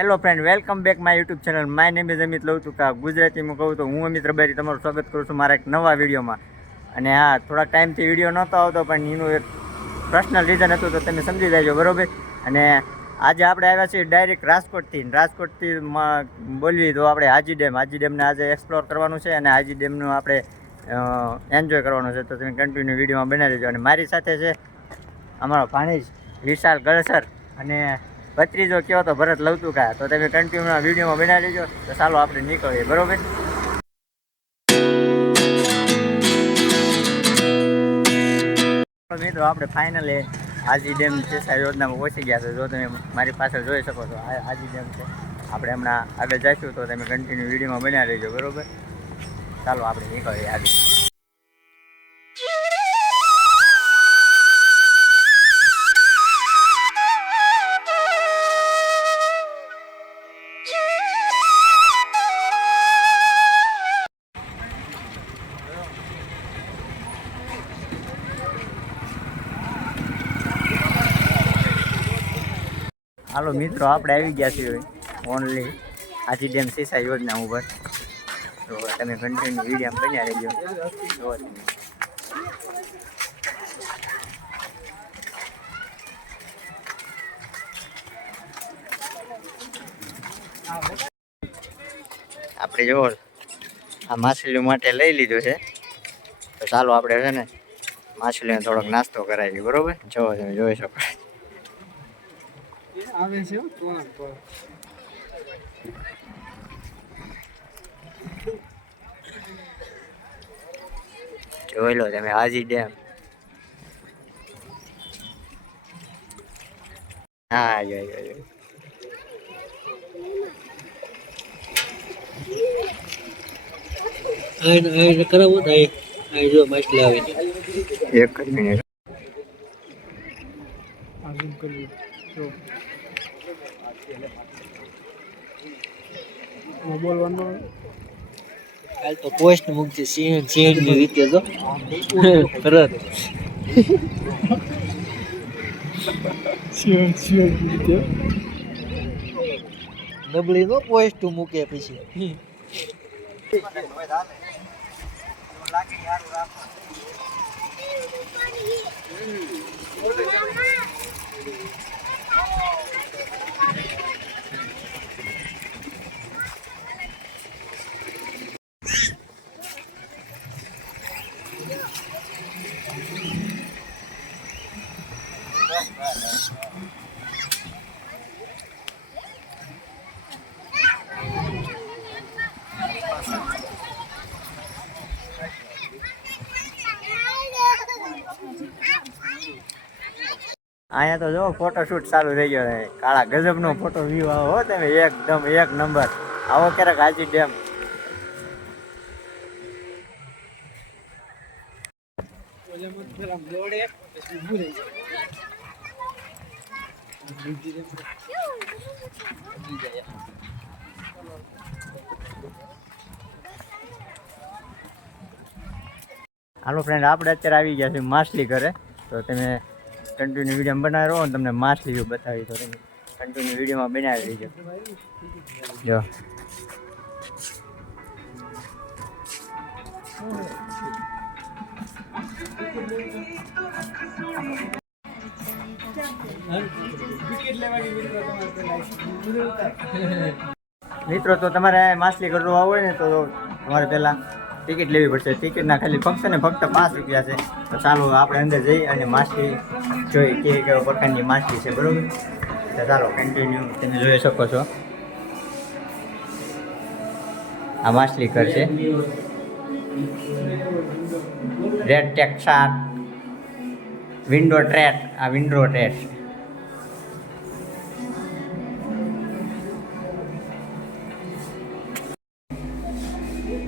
Hello friend, welcome back my YouTube channel. My name is Amit Lavtuka. ગુજરાતીમાં કહું તો હું અમિત રબારી તમારું સ્વાગત કરું છું મારા એક નવા વિડીયોમાં. અને હા, થોડા ટાઈમથી વિડીયો નહોતો આવતો, પણ એનું એક પર્સનલ રીઝન હતું, તો તમે સમજી જાજો, બરાબર. અને આજે આપણે આવ્યા છીએ ડાયરેક્ટ રાજકોટથી બોલવી તો આપણે હાજી ડેમને આજે એક્સપ્લોર કરવાનું છે, અને હાજી ડેમનું આપણે એન્જોય કરવાનું છે. તો તમે કન્ટિન્યુ વિડીયોમાં બનાવી દેજો. અને મારી સાથે છે અમારો ભાણેજ વિશાલ ગળસર અને ભત્રીજો કયો તો ભરત લવતુકા. તો તમે કન્ટિન્યુ વિડીયોમાં બનાવી લેજો. તો ચાલો આપણે નીકળીએ, બરોબર. મિત્રો, આપણે ફાઇનલી હાજી ડેમ ચેસા યોજનામાં પહોંચી ગયા છે. જો તમે મારી પાસે જોઈ શકો છો, હાજી ડેમ છે. આપણે હમણાં આગળ જઈશું, તો તમે કન્ટિન્યુ વિડીયોમાં બનાવી લેજો, બરોબર. ચાલો આપણે નીકળીએ આગળ. હાલો મિત્રો, આપણે આવી ગયા છીએ ઓનલી હાજી ડેમ સિંચાઈ યોજના ઉપર. તો તમે કન્ટિન્યુ વિડીયો બન્યા રહેજો. આપણે જો આ માછલીઓ માટે લઈ લીધું છે, તો ચાલો આપણે છે ને માછલીને થોડોક નાસ્તો કરાવીએ, બરોબર. જો તમે જોઈ શકો આવે છે. જોઈ લો તમે હાજી ડેમ. હા, જો કરાવો જો માછલી આવે એક જ મિનિટ. બોલવાનું કાલ તો પોસ્ટ મૂકજે સિંહ ની રીતે જો તરત સિંહ રીતે નબળી નો પોસ્ટ મૂકે પછી. અહીંયા તો જો ફોટોશૂટ ચાલુ થઈ ગયો છે. કાળા ગજબનો ફોટો વ્યૂ આવો હો તમે, એકદમ એક નંબર. આવો ક્યારેક હાજી ડેમ. હાલો ફ્રેન્ડ, આપણે અત્યારે આવી ગયા છીએ માછલી ઘરે. તો તમે કન્ટિન્યુ વિડીયો બનાવી રહો ને તમને માછલી બતાવી, તો તમે કન્ટિન્યુ વિડીયોમાં બનાવી દેજો. જો મિત્રો, તો તમારે માછલી કરવા આવું હોય ને, તો તમારે પહેલાં ટિકિટ લેવી પડશે. ટિકિટના ખાલી ફક્ત ને ફક્ત 5 રૂપિયા છે. તો ચાલો આપણે અંદર જઈ અને માછલી જોઈ કેવા પ્રકારની માછલી છે, બરાબર. તો ચાલો કન્ટિન્યુ તમે જોઈ શકો છો. આ માછલી ઘર છે. રેડ ટેક્સાર વિન્ડો ટ્રેટ. આ વિન્ડો ટ્રેટ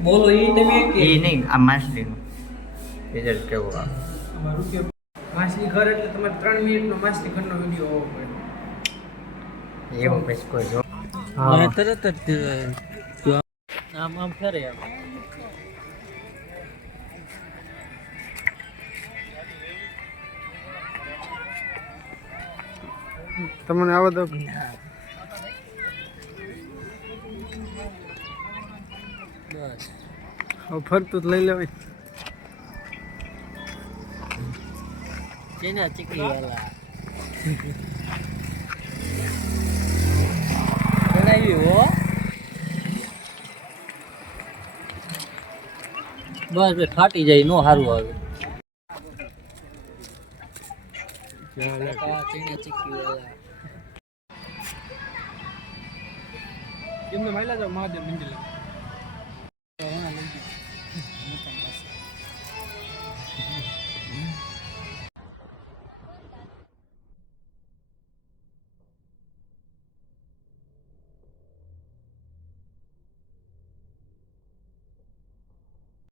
બોલો એ તમે એ નહીં, આ માછલીનું રિઝલ્ટ કેવું આવે. માછલી ઘર એટલે તમારે 3 મિનિટનો માછલી ઘરનો વિડીયો હોવો પડે. એવું પછી કોઈ જો તરત જ આમ ફરે આમ. તમને આવડે બસ હવે ફરતું જ લઈ લેવાય. ચેના ચીકડી વાલા બનાવી હો. બસ ભાઈ ફાટી જાય નો સારું આવે. ચેના ચીકડી વાલા એમને માયલા જાવ મહાદેવ મંદિર.